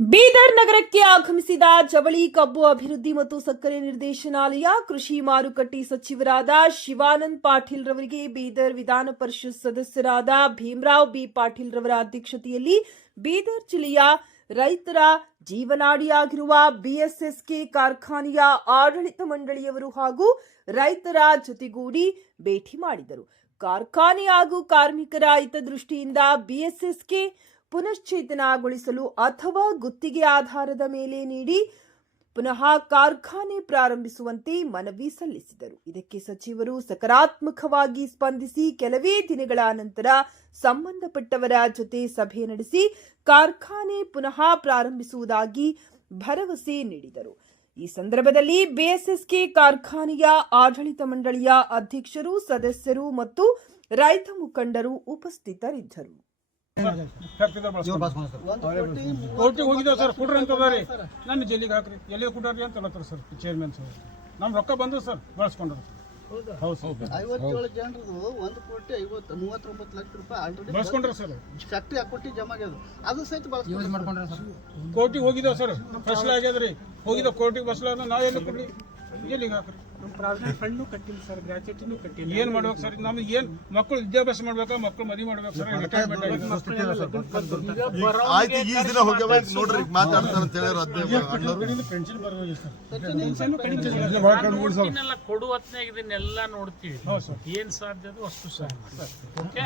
ಬೀದರ್ ನಗರಕ್ಕೆ ಆಗಮಿಸಿದ ಜವಳಿ ಕಬ್ಬು ಅಭಿವೃದ್ಧಿ ಮತ್ತು ಸಕ್ಕರೆ ನಿರ್ದೇಶನಾಲಯ ಕೃಷಿ ಮಾರುಕಟ್ಟೆ ಸಚಿವರಾದ ಶಿವಾನಂದ ಪಾಟೀಲ್ ರವರಿಗೆ ಬೀದರ್ ವಿಧಾನ ಪರಿಷತ್ ಸದಸ್ಯರಾದ ಭೀಮರಾವ್ ಬಿ ಪಾಟೀಲ್ ರವರ ಅಧ್ಯಕ್ಷತೆಯಲ್ಲಿ ಬೀದರ್ ಜಿಲ್ಲೆಯ ರೈತರ ಜೀವನಾಡಿಯಾಗಿರುವ ಬಿಎಸ್ಎಸ್ಕೆ ಕಾರ್ಖಾನೆಯ ಆಡಳಿತ ಮಂಡಳಿಯವರು ಹಾಗೂ ರೈತರ ಜೊತೆಗೂಡಿ ಭೇಟಿ ಮಾಡಿದರು. ಕಾರ್ಖಾನೆ ಹಾಗೂ ಕಾರ್ಮಿಕರ ಹಿತದೃಷ್ಟಿಯಿಂದ ಬಿಎಸ್ಎಸ್ಕೆ ಪುನಶ್ಚೇತನಗೊಳಿಸಲು ಅಥವಾ ಗುತ್ತಿಗೆ ಆಧಾರದ ಮೇಲೆ ನೀಡಿ ಪುನಃ ಕಾರ್ಖಾನೆ ಪ್ರಾರಂಭಿಸುವಂತೆ ಮನವಿ ಸಲ್ಲಿಸಿದರು. ಇದಕ್ಕೆ ಸಚಿವರು ಸಕಾರಾತ್ಮಕವಾಗಿ ಸ್ಪಂದಿಸಿ ಕೆಲವೇ ದಿನಗಳ ನಂತರ ಸಂಬಂಧಪಟ್ಟವರ ಜೊತೆ ಸಭೆ ನಡೆಸಿ ಕಾರ್ಖಾನೆ ಪುನಃ ಪ್ರಾರಂಭಿಸುವುದಾಗಿ ಭರವಸೆ ನೀಡಿದರು. ಈ ಸಂದರ್ಭದಲ್ಲಿ ಬಿಎಸ್ಎಸ್ಕೆ ಕಾರ್ಖಾನೆಯ ಆಡಳಿತ ಮಂಡಳಿಯ ಅಧ್ಯಕ್ಷರು, ಸದಸ್ಯರು ಮತ್ತು ರೈತ ಮುಖಂಡರು ಉಪಸ್ಥಿತರಿದ್ದರು. ಕೋರ್ಟಿಗೆ ಹೋಗಿದ್ದೇವೆ ಸರ್, ಕೊಡ್ರಿ ಅಂತದಾರಿ ನನ್ನ ಜೈಲಿಗೆ ಹಾಕ್ರಿ, ಎಲ್ಲಿ ಕೊಡ್ರಿ ಅಂತ ಹೇಳತ್ತಾರ ಸರ್ ಚೇರ್ಮನ್ ಸರ್. ನಮ್ಮ ರೊಕ್ಕ ಬಂದು ಸರ್ ಬಳಸ್ಕೊಂಡ್ರು. ಹೌದು ಸರ್, 57 ಜನರದು 1,39,00,000 ರೂಪಾಯಿ ಆಲ್ರೆಡಿ ಬಳಸ್ಕೊಂಡ್ರಿ ಸರ್. ಫ್ಯಾಕ್ಟ್ರಿ ಅಕೌಂಟಿಗೆ ಜಮಾ ಆಗ್ಯದ, ಅದು ಸಹಿತ ಯೂಸ್ ಮಾಡ್ಕೊಂಡ್ರೆ ಸರ್. ಕೋರ್ಟಿಗೆ ಹೋಗಿದ್ದೇವೆ ಸರ್, ಫಸಲ ಆಗ್ಯದ್ರಿ, ಹೋಗಿದ್ದೇವೆ ಕೋರ್ಟಿಗೆ ಬಸ್ಲ ನಾವು ಎಲ್ಲಿ ಕೊಡ್ರಿ, ಎಲ್ಲಿಗೆ ಹಾಕ್ರಿ. ಪ್ರಾವಿಡೆಂಟ್ ಫಂಡ್ನು ಕಟ್ಟಿಲ್ಲ ಸರ್, ಗ್ರಾಚ್ಯುಟಿನೂ ಕಟ್ಟಿಲ್ಲ. ಏನ್ ಮಾಡ್ಬೇಕು ಸರ್? ನಮ್ಗೆ ಏನ್ ಮಕ್ಕಳು ವಿದ್ಯಾಭ್ಯಾಸ ಮಾಡ್ಬೇಕಾ, ಮಕ್ಕಳು ಮದುವೆ ಮಾಡ್ಬೇಕು ಸರ್. ರಿಟೈರ್ಮೆಂಟ್ ಆಯ್ತು, ಈ ದಿನ ಹೋಗ್ಯಾವ ನೋಡ್ರಿ ಮಾತಾಡ್ತಾರ ಅಂತ ಹೇಳಿ ಪೆನ್ಷನ್ ಬರೋದು ಸರ್, ಕೊಡು ಹೊತ್ನಾಗ ಇದನ್ನೆಲ್ಲ ನೋಡ್ತೀವಿ. ಏನ್ ಸಾಧ್ಯ ಅಷ್ಟು ಸರ್. ಓಕೆ.